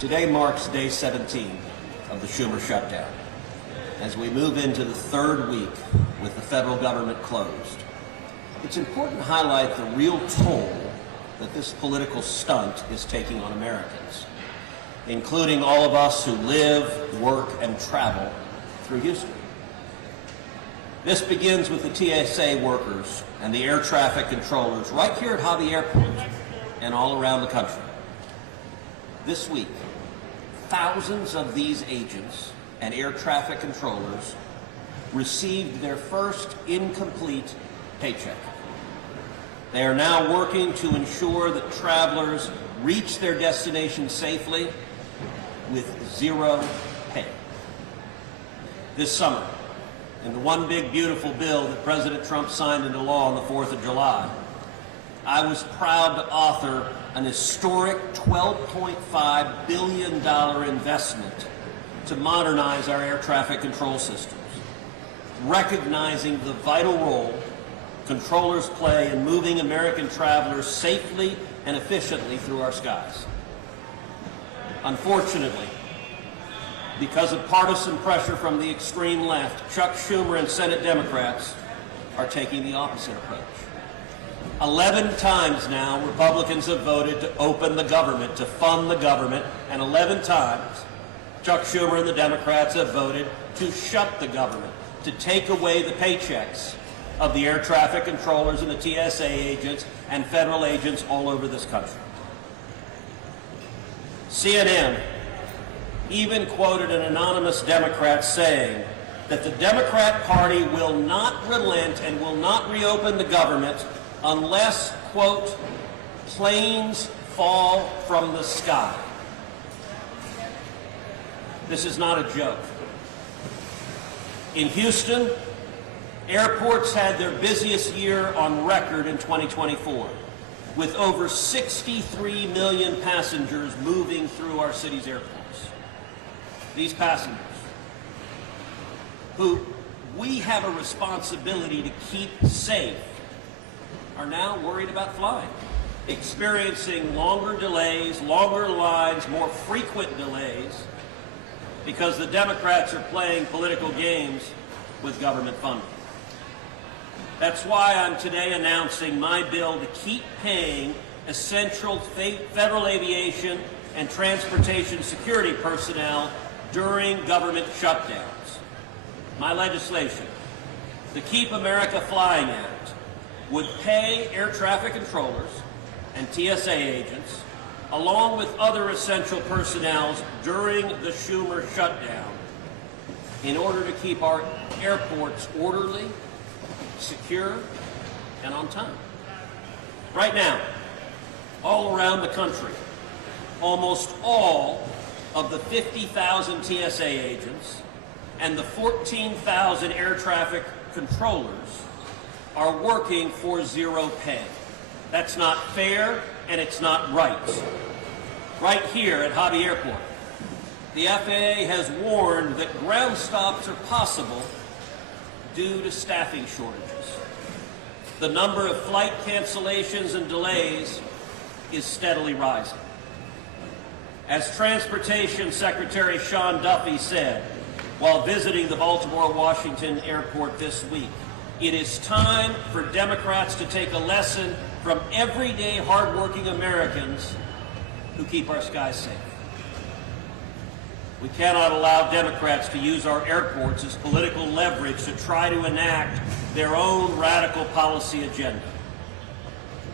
Today marks day 17 of the Schumer shutdown, as we move into the third week with the federal government closed. It's important to highlight the real toll that this political stunt is taking on Americans, including all of us who live, work, and travel through Houston. This begins with the TSA workers and the air traffic controllers right here at Hobby Airport and all around the country. This week, thousands of these agents and air traffic controllers received their first incomplete paycheck. They are now working to ensure that travelers reach their destination safely with zero pay. This summer, in the one big beautiful bill that President Trump signed into law on the 4th of July, I was proud to author an historic $12.5 billion investment to modernize our air traffic control systems, recognizing the vital role controllers play in moving American travelers safely and efficiently through our skies. Unfortunately, because of partisan pressure from the extreme left, Chuck Schumer and Senate Democrats are taking the opposite approach. 11 times now, Republicans have voted to open the government, to fund the government, and 11 times, Chuck Schumer and the Democrats have voted to shut the government, to take away the paychecks of the air traffic controllers and the TSA agents and federal agents all over this country. CNN even quoted an anonymous Democrat saying that the Democrat Party will not relent and will not reopen the government unless, quote, planes fall from the sky. This is not a joke. In Houston, airports had their busiest year on record in 2024, with over 63 million passengers moving through our city's airports. These passengers, who we have a responsibility to keep safe, are now worried about flying, experiencing longer delays, longer lines, more frequent delays, because the Democrats are playing political games with government funding. That's why I'm today announcing my bill to keep paying essential federal aviation and transportation security personnel during government shutdowns. My legislation, the Keep America Flying Act, would pay air traffic controllers and TSA agents, along with other essential personnel during the Schumer shutdown, in order to keep our airports orderly, secure, and on time. Right now, all around the country, almost all of the 50,000 TSA agents and the 14,000 air traffic controllers are working for zero pay. That's not fair, and it's not right. Right here at Hobby Airport, the FAA has warned that ground stops are possible due to staffing shortages. The number of flight cancellations and delays is steadily rising. As Transportation Secretary Sean Duffy said while visiting the Baltimore-Washington airport this week, it is time for Democrats to take a lesson from everyday hardworking Americans who keep our skies safe. We cannot allow Democrats to use our airports as political leverage to try to enact their own radical policy agenda.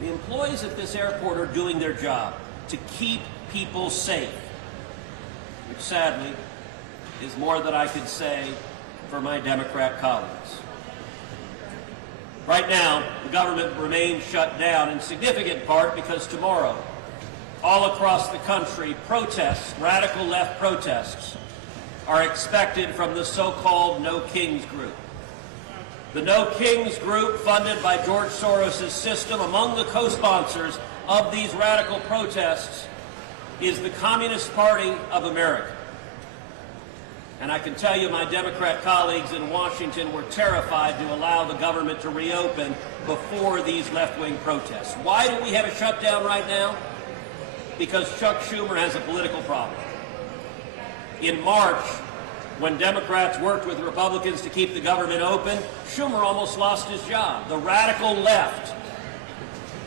The employees at this airport are doing their job to keep people safe, which sadly is more than I could say for my Democrat colleagues. Right now, the government remains shut down in significant part because tomorrow, all across the country, protests, radical left protests, are expected from the so-called No Kings group. The No Kings group, funded by George Soros' system, among the co-sponsors of these radical protests, is the Communist Party of America. And I can tell you my Democrat colleagues in Washington were terrified to allow the government to reopen before these left-wing protests. Why do we have a shutdown right now? because Chuck Schumer has a political problem. In March, when Democrats worked with Republicans to keep the government open, Schumer almost lost his job. The radical left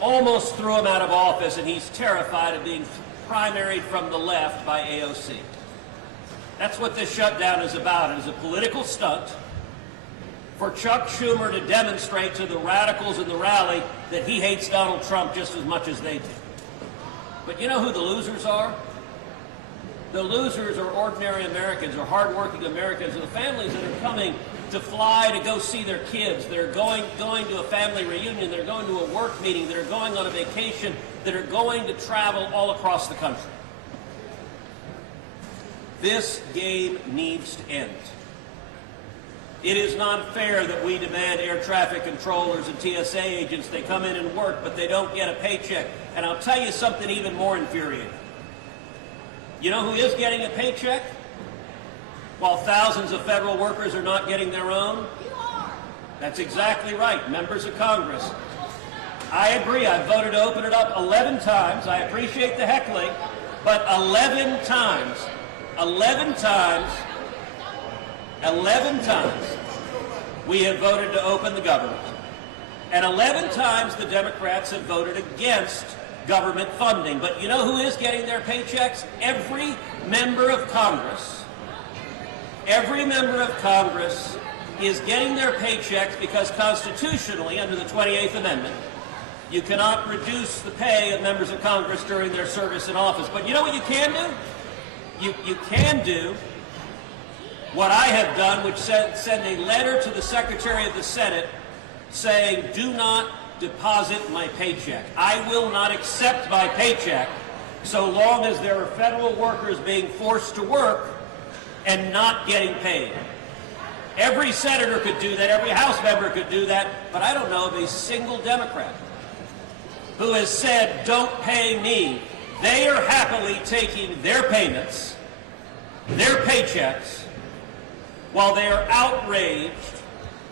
almost threw him out of office, and he's terrified of being primaried from the left by AOC. That's what this shutdown is about. It is a political stunt for Chuck Schumer to demonstrate to the radicals in the rally that he hates Donald Trump just as much as they do. But you know who the losers are? The losers are ordinary Americans, or hardworking Americans, or the families that are coming to fly to go see their kids, that are going to a family reunion, that are going to a work meeting, that are going on a vacation, that are going to travel all across the country. This game needs to end. It is not fair that we demand air traffic controllers and TSA agents, they come in and work, but they don't get a paycheck. And I'll tell you something even more infuriating. You know who is getting a paycheck while thousands of federal workers are not getting their own? You are. That's exactly right, members of Congress. I agree. I voted to open it up 11 times. I appreciate the heckling, but 11 times, we have voted to open the government. And 11 times the Democrats have voted against government funding. But you know who is getting their paychecks? Every member of Congress. Every member of Congress is getting their paychecks because constitutionally, under the 28th Amendment, you cannot reduce the pay of members of Congress during their service in office. But you know what you can do? You can do what I have done, which send a letter to the Secretary of the Senate saying, do not deposit my paycheck. I will not accept my paycheck so long as there are federal workers being forced to work and not getting paid. Every senator could do that, every House member could do that, but I don't know of a single Democrat who has said, don't pay me. They are happily taking their payments, their paychecks, while they are outraged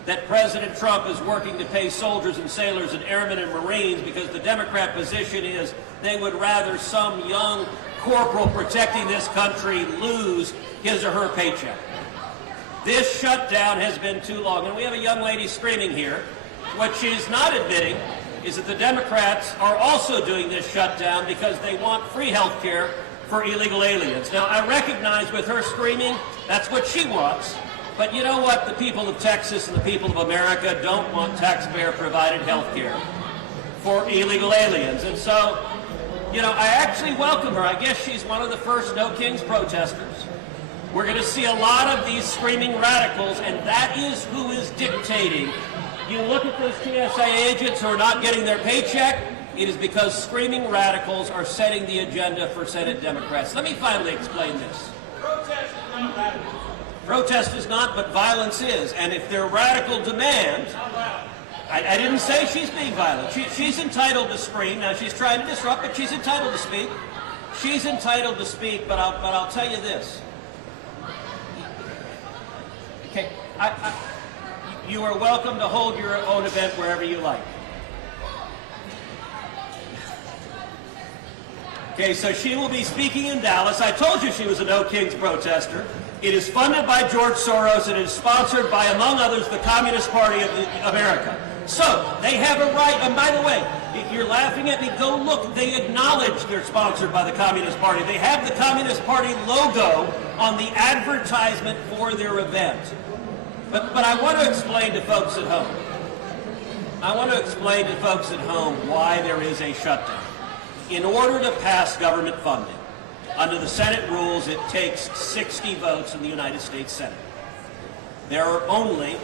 that President Trump is working to pay soldiers and sailors and airmen and Marines, because the Democrat position is they would rather some young corporal protecting this country lose his or her paycheck. This shutdown has been too long. And we have a young lady screaming here. What she's not admitting is that the Democrats are also doing this shutdown because they want free health care for illegal aliens. Now, I recognize with her screaming, that's what she wants. But you know what? The people of Texas and the people of America don't want taxpayer-provided health care for illegal aliens. And so, you know, I actually welcome her. I guess she's one of the first No Kings protesters. We're going to see a lot of these screaming radicals, and that is who is dictating. You look at those TSA agents who are not getting their paycheck, it is because screaming radicals are setting the agenda for Senate Democrats. Let me finally explain this. Protest is not radical. Protest is not, but violence is. And if their radical demand, I didn't say she's being violent. She's entitled to scream. Now, she's trying to disrupt, but she's entitled to speak. She's entitled to speak, but I'll tell you this. Okay, you are welcome to hold your own event wherever you like. Okay, so she will be speaking in Dallas. I told you she was a No Kings protester. It is funded by George Soros, and it is sponsored by, among others, the Communist Party of America. So, they have a right, and by the way, if you're laughing at me, go look. They acknowledge they're sponsored by the Communist Party. They have the Communist Party logo on the advertisement for their event. But I want to explain to folks at home. I want to explain to folks at home why there is a shutdown. In order to pass government funding, under the Senate rules, it takes 60 votes in the United States Senate. There are only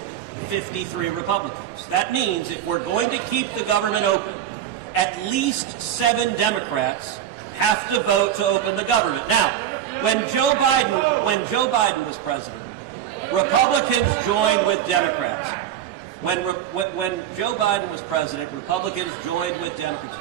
53 Republicans. That means if we're going to keep the government open, at least 7 Democrats have to vote to open the government. Now, when Joe Biden was president, Republicans joined with Democrats. When Joe Biden was president, Republicans joined with Democrats.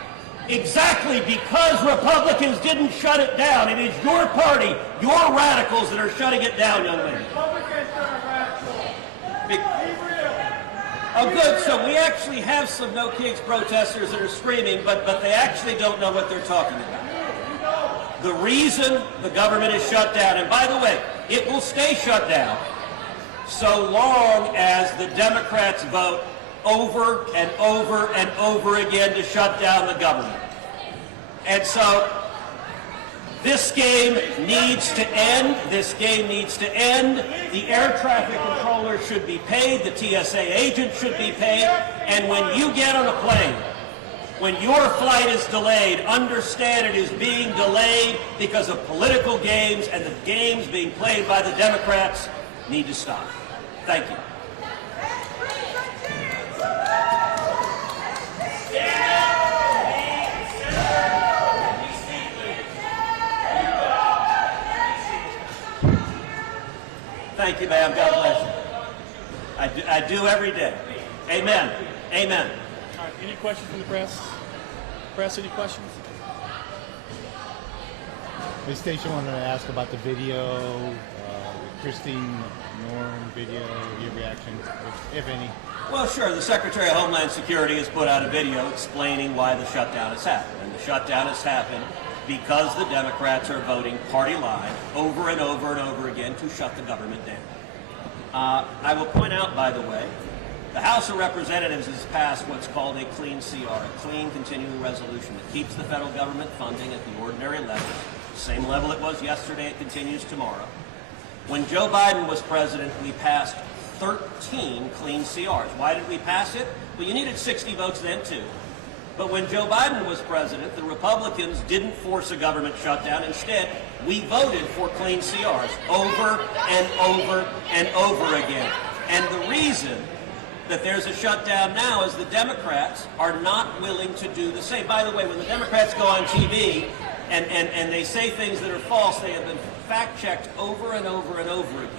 Exactly, because Republicans didn't shut it down. It is your party, your radicals that are shutting it down, young lady. Republicans are radicals. Be real. Oh, good. So we actually have some No Kings protesters that are screaming, but they actually don't know what they're talking about. The reason the government is shut down, and by the way, it will stay shut down so long as the Democrats vote over and over and over again to shut down the government. And so this game needs to end. This game needs to end. The air traffic controller should be paid. The TSA agent should be paid. And when you get on a plane, when your flight is delayed, understand it is being delayed because of political games, and the games being played by the Democrats need to stop. Thank you. Thank you, ma'am. God bless you. I do every day. Amen. Amen. All right, any questions from the press? Press, any questions? Ms. Station wanted to ask about the video, the Christine Norm video, your reaction, if any. Well, sure. The Secretary of Homeland Security has put out a video explaining why the shutdown has happened. And the shutdown has happened because the Democrats are voting party line over and over and over again to shut the government down. I will point out, by the way, the House of Representatives has passed what's called a clean CR, a clean continuing resolution that keeps the federal government funding at the ordinary level, same level it was yesterday, it continues tomorrow. When Joe Biden was president, we passed 13 clean CRs. Why did we pass it? Well, you needed 60 votes then, too. But when Joe Biden was president, the Republicans didn't force a government shutdown. Instead, we voted for clean CRs over and over and over again. And the reason that there's a shutdown now is the Democrats are not willing to do the same. By the way, when the Democrats go on TV and they say things that are false, they have been fact-checked over and over and over again.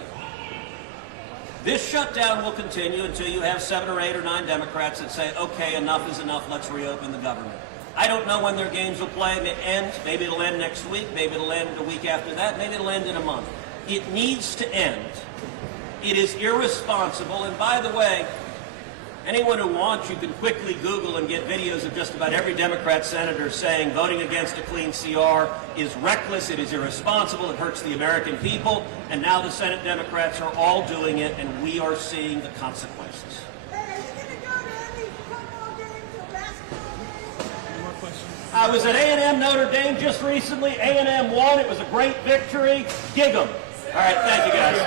This shutdown will continue until you have 7 or 8 or 9 Democrats that say, okay, enough is enough, let's reopen the government. I don't know when their games will play and end. Maybe it'll end next week, maybe it'll end a week after that, maybe it'll end in a month. It needs to end. It is irresponsible, and by the way, anyone who wants, you can quickly Google and get videos of just about every Democrat senator saying voting against a clean CR is reckless, it is irresponsible, it hurts the American people, and now the Senate Democrats are all doing it, and we are seeing the consequences. Hey, are you going to go to any football games or basketball games? Any more questions? I was at A&M Notre Dame just recently. A&M won. It was a great victory. Gig 'em. All right, thank you, guys.